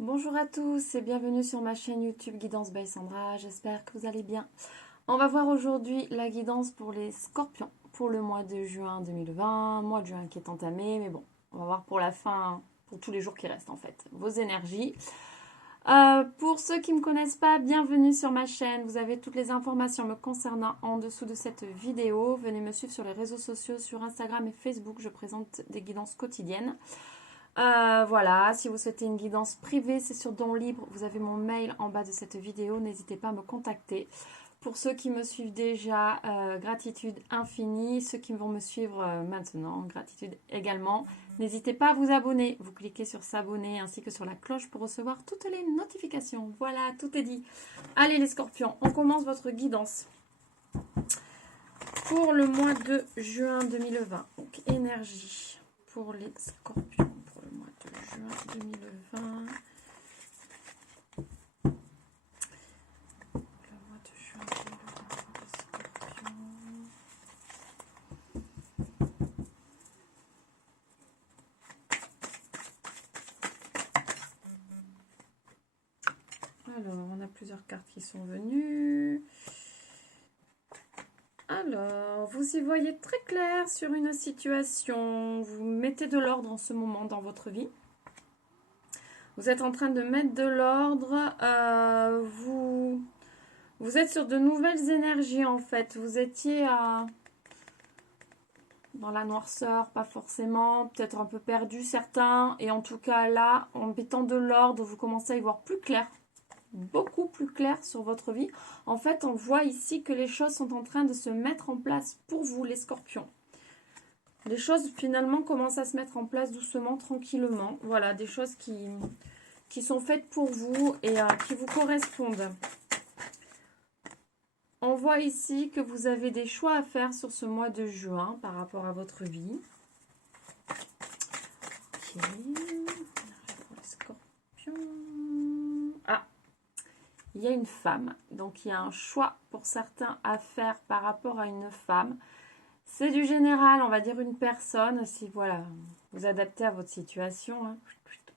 Bonjour à tous et bienvenue sur ma chaîne YouTube Guidance by Sandra, j'espère que vous allez bien. On va voir aujourd'hui la guidance pour les scorpions pour le mois de juin 2020, mois de juin qui est entamé, mais bon, on va voir pour la fin, pour tous les jours qui restent en fait, vos énergies. Pour ceux qui ne me connaissent pas, bienvenue sur ma chaîne, vous avez toutes les informations me concernant en dessous de cette vidéo. Venez me suivre sur les réseaux sociaux, sur Instagram et Facebook, je présente des guidances quotidiennes. Voilà, si vous souhaitez une guidance privée, c'est sur Don Libre. Vous avez mon mail en bas de cette vidéo. N'hésitez pas à me contacter. Pour ceux qui me suivent déjà, gratitude infinie. Ceux qui vont me suivre maintenant, gratitude également. N'hésitez pas à vous abonner. Vous cliquez sur s'abonner ainsi que sur la cloche pour recevoir toutes les notifications. Voilà, tout est dit. Allez les scorpions, on commence votre guidance pour le mois de juin 2020. Donc énergie pour les scorpions. Juin 2020. Le mois de juin 2020 pour les scorpions. Alors, on a plusieurs cartes qui sont venues. Alors, vous y voyez très clair sur une situation. Vous mettez de l'ordre en ce moment dans votre vie. Vous êtes en train de mettre de l'ordre. Vous êtes sur de nouvelles énergies en fait. Vous étiez dans la noirceur, pas forcément, peut-être un peu perdu certains. Et en tout cas là, en mettant de l'ordre, vous commencez à y voir plus clair. Beaucoup plus clair sur votre vie. En fait, on voit ici que les choses sont en train de se mettre en place pour vous les scorpions. Les choses finalement commencent à se mettre en place doucement, tranquillement. Voilà, des choses qui sont faites pour vous et qui vous correspondent. On voit ici que vous avez des choix à faire sur ce mois de juin par rapport à votre vie. Ok. Pour les scorpions. Ah, il y a une femme. Donc, il y a un choix pour certains à faire par rapport à une femme. C'est du général, on va dire une personne. Si, voilà, vous adaptez à votre situation, hein,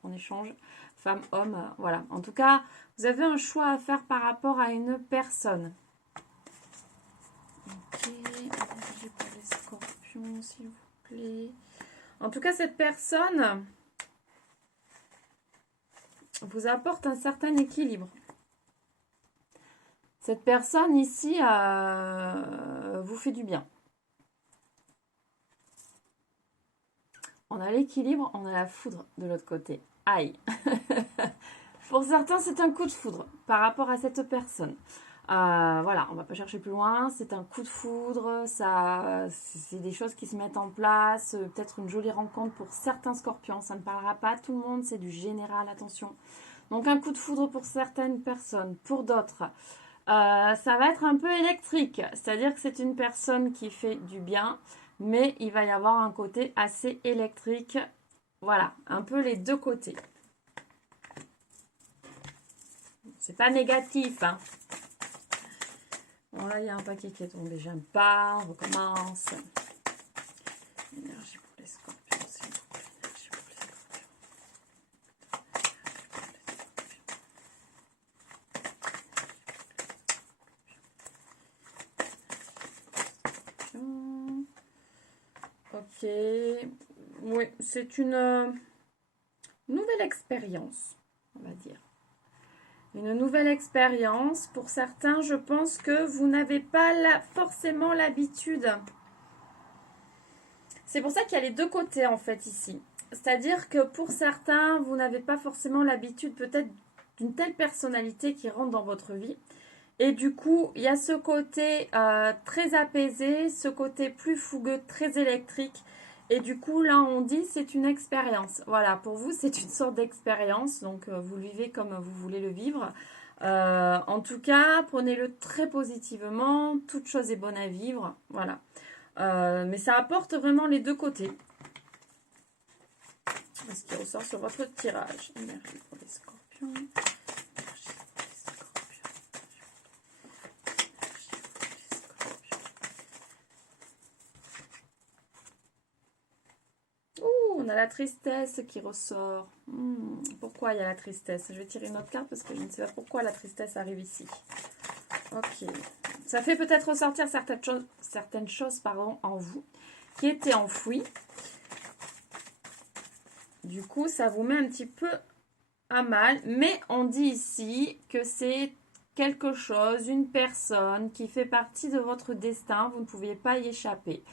on échange. Femme, homme, voilà. En tout cas, vous avez un choix à faire par rapport à une personne. Ok, énergie pour les scorpions, s'il vous plaît. En tout cas, cette personne vous apporte un certain équilibre. Cette personne ici vous fait du bien. On a l'équilibre, on a la foudre de l'autre côté. Aïe. Pour certains, c'est un coup de foudre par rapport à cette personne. Voilà, on va pas chercher plus loin. C'est un coup de foudre, c'est des choses qui se mettent en place. Peut-être une jolie rencontre pour certains scorpions. Ça ne parlera pas à tout le monde, c'est du général, attention. Donc un coup de foudre pour certaines personnes, pour d'autres. Ça va être un peu électrique, c'est-à-dire que c'est une personne qui fait du bien, mais il va y avoir un côté assez électrique. Voilà, un peu les deux côtés. C'est pas négatif, hein. Bon, là, il y a un paquet qui est tombé. J'aime pas. On recommence. Énergie pour les scorpions, s'il vous plaît. Énergie pour les scorpions. Ok. Oui, c'est une nouvelle expérience, on va dire. Une nouvelle expérience. Pour certains, je pense que vous n'avez pas forcément l'habitude. C'est pour ça qu'il y a les deux côtés en fait ici. C'est-à-dire que pour certains, vous n'avez pas forcément l'habitude peut-être d'une telle personnalité qui rentre dans votre vie. Et du coup, il y a ce côté très apaisé, ce côté plus fougueux, très électrique. Et du coup, là, on dit c'est une expérience. Voilà, pour vous, c'est une sorte d'expérience. Donc, vous le vivez comme vous voulez le vivre. En tout cas, prenez-le très positivement. Toute chose est bonne à vivre. Voilà. Mais ça apporte vraiment les deux côtés. Ce qui ressort sur votre tirage. Énergie pour les scorpions. On a la tristesse qui ressort. Pourquoi il y a la tristesse? Je vais tirer une autre carte parce que je ne sais pas pourquoi la tristesse arrive ici. Ok. Ça fait peut-être ressortir certaines choses pardon, en vous qui étaient enfouies. Du coup, ça vous met un petit peu à mal. Mais on dit ici que c'est quelque chose, une personne qui fait partie de votre destin. Vous ne pouviez pas y échapper.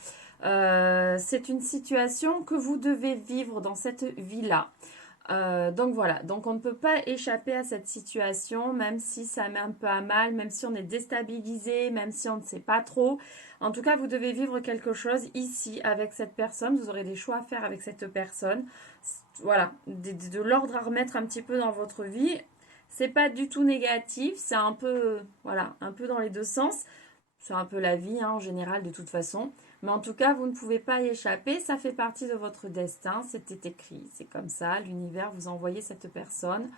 C'est une situation que vous devez vivre dans cette vie-là. Donc voilà, donc on ne peut pas échapper à cette situation, même si ça met un peu à mal, même si on est déstabilisé, même si on ne sait pas trop. En tout cas, vous devez vivre quelque chose ici avec cette personne. Vous aurez des choix à faire avec cette personne. Voilà, de l'ordre à remettre un petit peu dans votre vie. C'est pas du tout négatif, c'est un peu, voilà, un peu dans les deux sens. C'est un peu la vie hein, en général de toute façon. Mais en tout cas, vous ne pouvez pas y échapper. Ça fait partie de votre destin. C'était écrit. C'est comme ça. L'univers vous a envoyé cette personne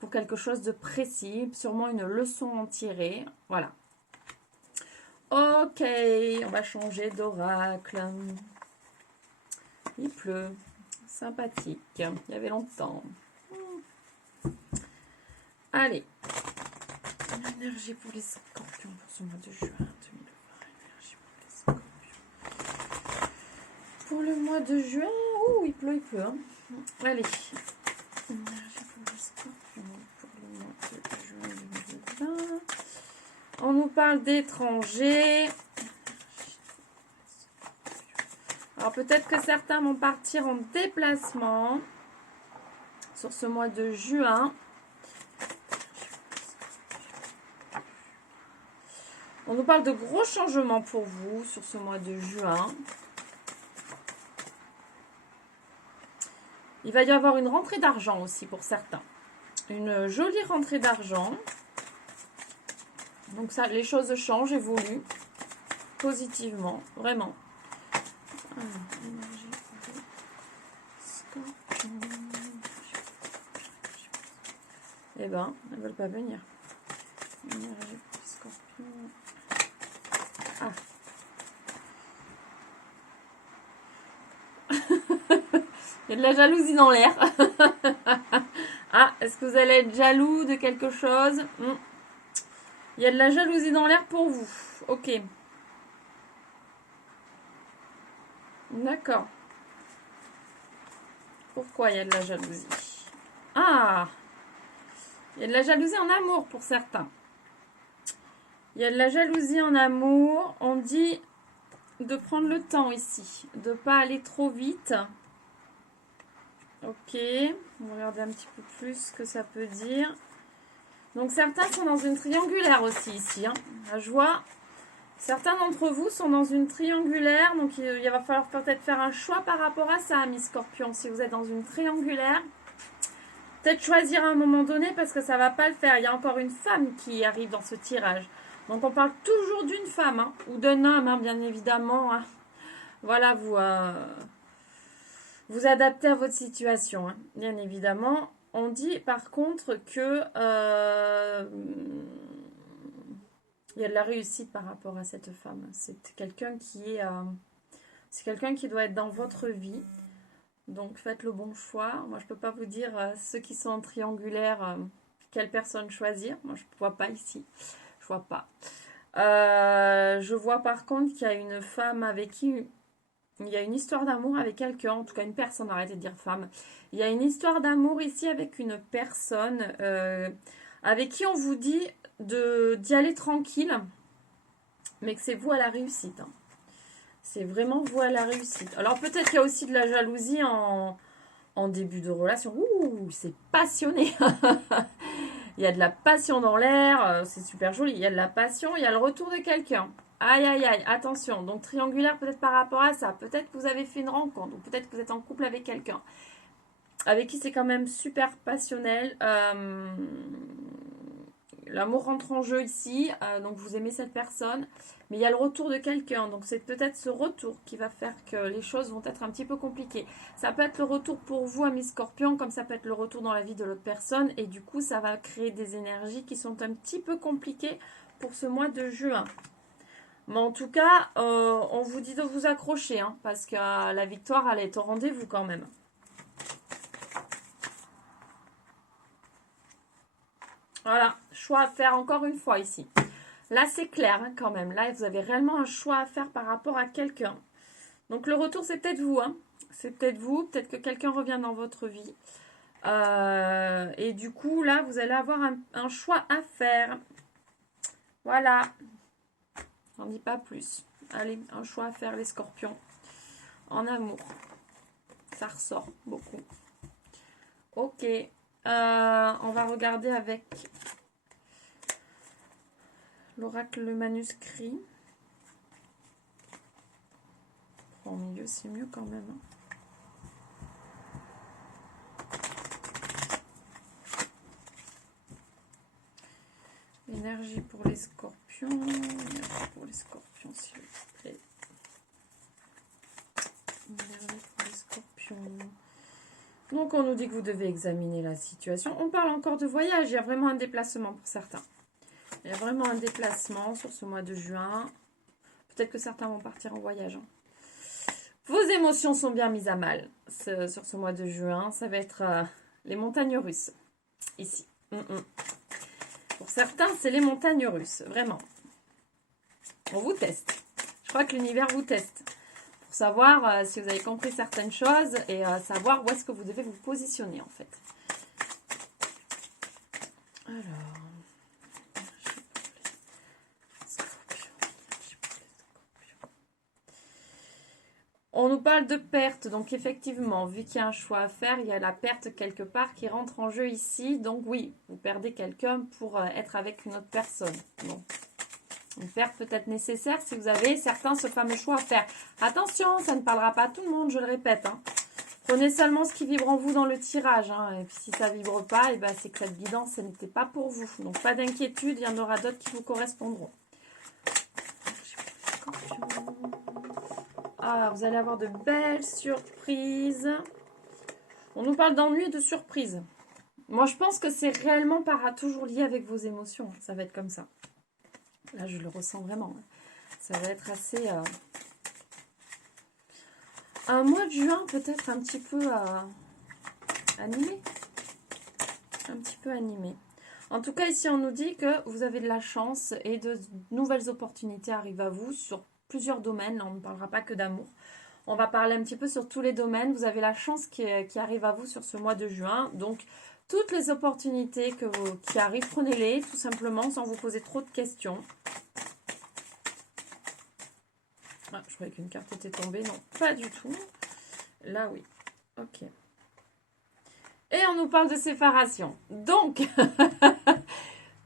pour quelque chose de précis. Sûrement une leçon à en tirer. Voilà. Ok. On va changer d'oracle. Il pleut. Sympathique. Il y avait longtemps. Allez. L'énergie pour les scorpions pour ce mois de juin 2020. Énergie pour les scorpions. Pour le mois de juin, oh, il pleut. Hein. Allez. Énergie pour les scorpions pour le mois de juin 2020. On nous parle d'étrangers. Alors peut-être que certains vont partir en déplacement sur ce mois de juin. On nous parle de gros changements pour vous sur ce mois de juin. Il va y avoir une rentrée d'argent aussi pour certains. Une jolie rentrée d'argent. Donc ça, les choses changent, évoluent positivement, vraiment. Eh ben, elles ne veulent pas venir. Énergie pour les scorpions. Ah. Il y a de la jalousie dans l'air. Ah, est-ce que vous allez être jaloux de quelque chose? Il y a de la jalousie dans l'air pour vous. Ok. D'accord. Pourquoi il y a de la jalousie? Ah! Il y a de la jalousie en amour pour certains. Il y a de la jalousie en amour. On dit de prendre le temps ici. De ne pas aller trop vite. Ok. On va regarder un petit peu plus ce que ça peut dire. Donc certains sont dans une triangulaire aussi ici. Hein. Là, je vois. Certains d'entre vous sont dans une triangulaire. Donc il va falloir peut-être faire un choix par rapport à ça, Miss Scorpion. Si vous êtes dans une triangulaire. Peut-être choisir à un moment donné parce que ça ne va pas le faire. Il y a encore une femme qui arrive dans ce tirage. Donc on parle toujours d'une femme hein, ou d'un homme, hein, bien évidemment. Hein. Voilà, vous adaptez à votre situation, hein, bien évidemment. On dit par contre que il y a de la réussite par rapport à cette femme. C'est quelqu'un qui doit être dans votre vie. Donc faites le bon choix. Moi je ne peux pas vous dire ceux qui sont en triangulaire quelle personne choisir. Moi je ne vois pas ici. Je vois pas. Je vois par contre qu'il y a une femme avec qui il y a une histoire d'amour avec quelqu'un. En tout cas une personne, arrêtez de dire femme. Il y a une histoire d'amour ici avec une personne avec qui on vous dit d'y aller tranquille. Mais que c'est vous à la réussite. Hein. C'est vraiment vous à la réussite. Alors peut-être qu'il y a aussi de la jalousie en début de relation. Ouh, c'est passionné. Il y a de la passion dans l'air. C'est super joli. Il y a de la passion. Il y a le retour de quelqu'un. Aïe, aïe, aïe. Attention. Donc triangulaire peut-être par rapport à ça. Peut-être que vous avez fait une rencontre. Ou peut-être que vous êtes en couple avec quelqu'un. Avec qui c'est quand même super passionnel. L'amour rentre en jeu ici. Donc vous aimez cette personne. Mais il y a le retour de quelqu'un, donc c'est peut-être ce retour qui va faire que les choses vont être un petit peu compliquées. Ça peut être le retour pour vous, amis Scorpion, comme ça peut être le retour dans la vie de l'autre personne. Et du coup, ça va créer des énergies qui sont un petit peu compliquées pour ce mois de juin. Mais en tout cas, on vous dit de vous accrocher, hein, parce que la victoire, elle est au rendez-vous quand même. Voilà, choix à faire encore une fois ici. Là, c'est clair hein, quand même. Là, vous avez réellement un choix à faire par rapport à quelqu'un. Donc, le retour, c'est peut-être vous. Hein. C'est peut-être vous. Peut-être que quelqu'un revient dans votre vie. Et du coup, là, vous allez avoir un choix à faire. Voilà. J'en dis pas plus. Allez, un choix à faire, les scorpions. En amour. Ça ressort beaucoup. Ok. On va regarder avec l'oracle manuscrit. Au milieu, c'est mieux quand même. Hein. Énergie pour les scorpions. Énergie pour les scorpions, s'il vous plaît. Énergie pour les scorpions. Donc, on nous dit que vous devez examiner la situation. On parle encore de voyage. Il y a vraiment un déplacement pour certains. Il y a vraiment un déplacement sur ce mois de juin. Peut-être que certains vont partir en voyage. Hein. Vos émotions sont bien mises à mal sur ce mois de juin. Ça va être les montagnes russes. Ici. Pour certains, c'est les montagnes russes. Vraiment. On vous teste. Je crois que l'univers vous teste. Pour savoir si vous avez compris certaines choses et savoir où est-ce que vous devez vous positionner en fait. Alors, on nous parle de perte, donc effectivement, vu qu'il y a un choix à faire, il y a la perte quelque part qui rentre en jeu ici. Donc oui, vous perdez quelqu'un pour être avec une autre personne. Bon. Une perte peut-être nécessaire si vous avez certains ce fameux choix à faire. Attention, ça ne parlera pas à tout le monde, je le répète. Hein. Prenez seulement ce qui vibre en vous dans le tirage. Hein. Et puis si ça ne vibre pas, ben, c'est que cette guidance, ce n'était pas pour vous. Donc pas d'inquiétude, il y en aura d'autres qui vous correspondront. Ah, vous allez avoir de belles surprises. On nous parle d'ennui et de surprise. Moi, je pense que c'est réellement toujours lié avec vos émotions. Ça va être comme ça. Là, je le ressens vraiment. Ça va être assez... Un mois de juin, peut-être un petit peu animé. Un petit peu animé. En tout cas, ici, on nous dit que vous avez de la chance et de nouvelles opportunités arrivent à vous sur plusieurs domaines. Là, on ne parlera pas que d'amour. On va parler un petit peu sur tous les domaines. Vous avez la chance qui arrive à vous sur ce mois de juin. Donc, toutes les opportunités qui arrivent, prenez-les tout simplement sans vous poser trop de questions. Ah, je croyais qu'une carte était tombée. Non, pas du tout. Là, oui. Ok. Et on nous parle de séparation. Donc,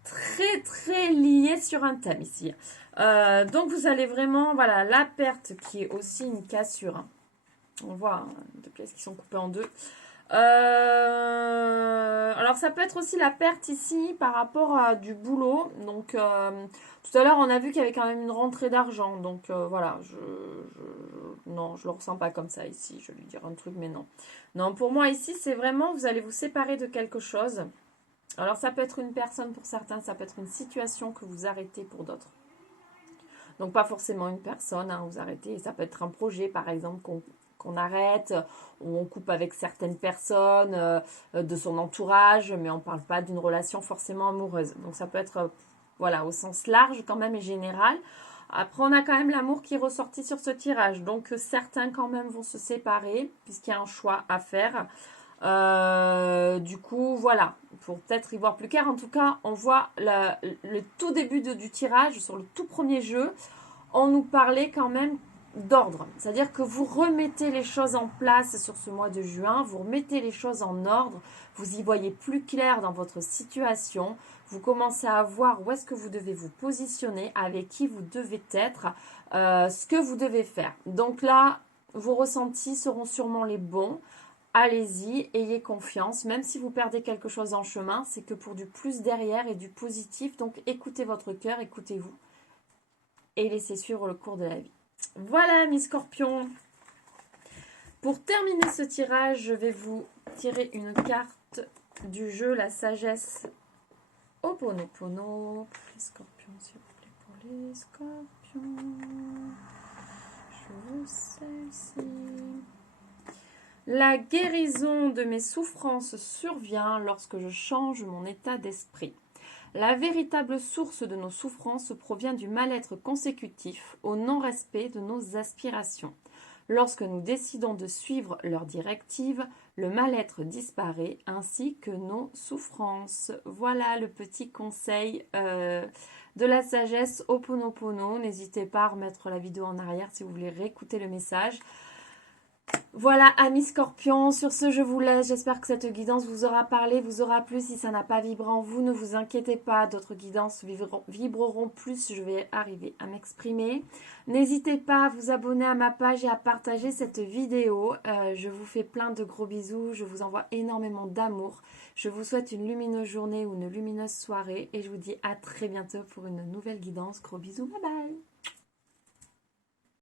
très lié sur un thème ici. Donc, vous allez vraiment, voilà, la perte qui est aussi une cassure. Hein. On voit hein, deux pièces qui sont coupées en deux. Alors, ça peut être aussi la perte ici par rapport à du boulot. Donc, tout à l'heure, on a vu qu'il y avait quand même une rentrée d'argent. Donc, voilà, non, je le ressens pas comme ça ici. Je vais lui dire un truc, mais non. Non, pour moi, ici, c'est vraiment, vous allez vous séparer de quelque chose. Alors, ça peut être une personne pour certains, ça peut être une situation que vous arrêtez pour d'autres. Donc, pas forcément une personne, hein, vous arrêtez. Ça peut être un projet, par exemple, qu'on arrête, ou on coupe avec certaines personnes de son entourage, mais on ne parle pas d'une relation forcément amoureuse. Donc, ça peut être, voilà, au sens large quand même et général. Après, on a quand même l'amour qui est ressorti sur ce tirage. Donc, certains quand même vont se séparer, puisqu'il y a un choix à faire. Du coup, voilà, pour peut-être y voir plus clair. En tout cas, on voit le tout début du tirage, sur le tout premier jeu, on nous parlait quand même d'ordre. C'est-à-dire que vous remettez les choses en place sur ce mois de juin, vous remettez les choses en ordre, vous y voyez plus clair dans votre situation, vous commencez à voir où est-ce que vous devez vous positionner, avec qui vous devez être, ce que vous devez faire. Donc là, vos ressentis seront sûrement les bons. Allez-y, ayez confiance, même si vous perdez quelque chose en chemin, c'est que pour du plus derrière et du positif, donc écoutez votre cœur, écoutez-vous et laissez suivre le cours de la vie. Voilà mes scorpions. Pour terminer ce tirage, je vais vous tirer une carte du jeu La Sagesse Ho'oponopono. Pour les scorpions, s'il vous plaît, pour les scorpions. Je vous celle-ci. La guérison de mes souffrances survient lorsque je change mon état d'esprit. La véritable source de nos souffrances provient du mal-être consécutif au non-respect de nos aspirations. Lorsque nous décidons de suivre leurs directives, le mal-être disparaît ainsi que nos souffrances. Voilà le petit conseil de la sagesse Ho'oponopono. N'hésitez pas à remettre la vidéo en arrière si vous voulez réécouter le message. Voilà, amis scorpions, sur ce je vous laisse, j'espère que cette guidance vous aura parlé, vous aura plu. Si ça n'a pas vibré en vous, ne vous inquiétez pas, d'autres guidances vibreront plus, je vais arriver à m'exprimer. N'hésitez pas à vous abonner à ma page et à partager cette vidéo. Je vous fais plein de gros bisous, je vous envoie énormément d'amour. Je vous souhaite une lumineuse journée ou une lumineuse soirée et je vous dis à très bientôt pour une nouvelle guidance. Gros bisous, bye bye.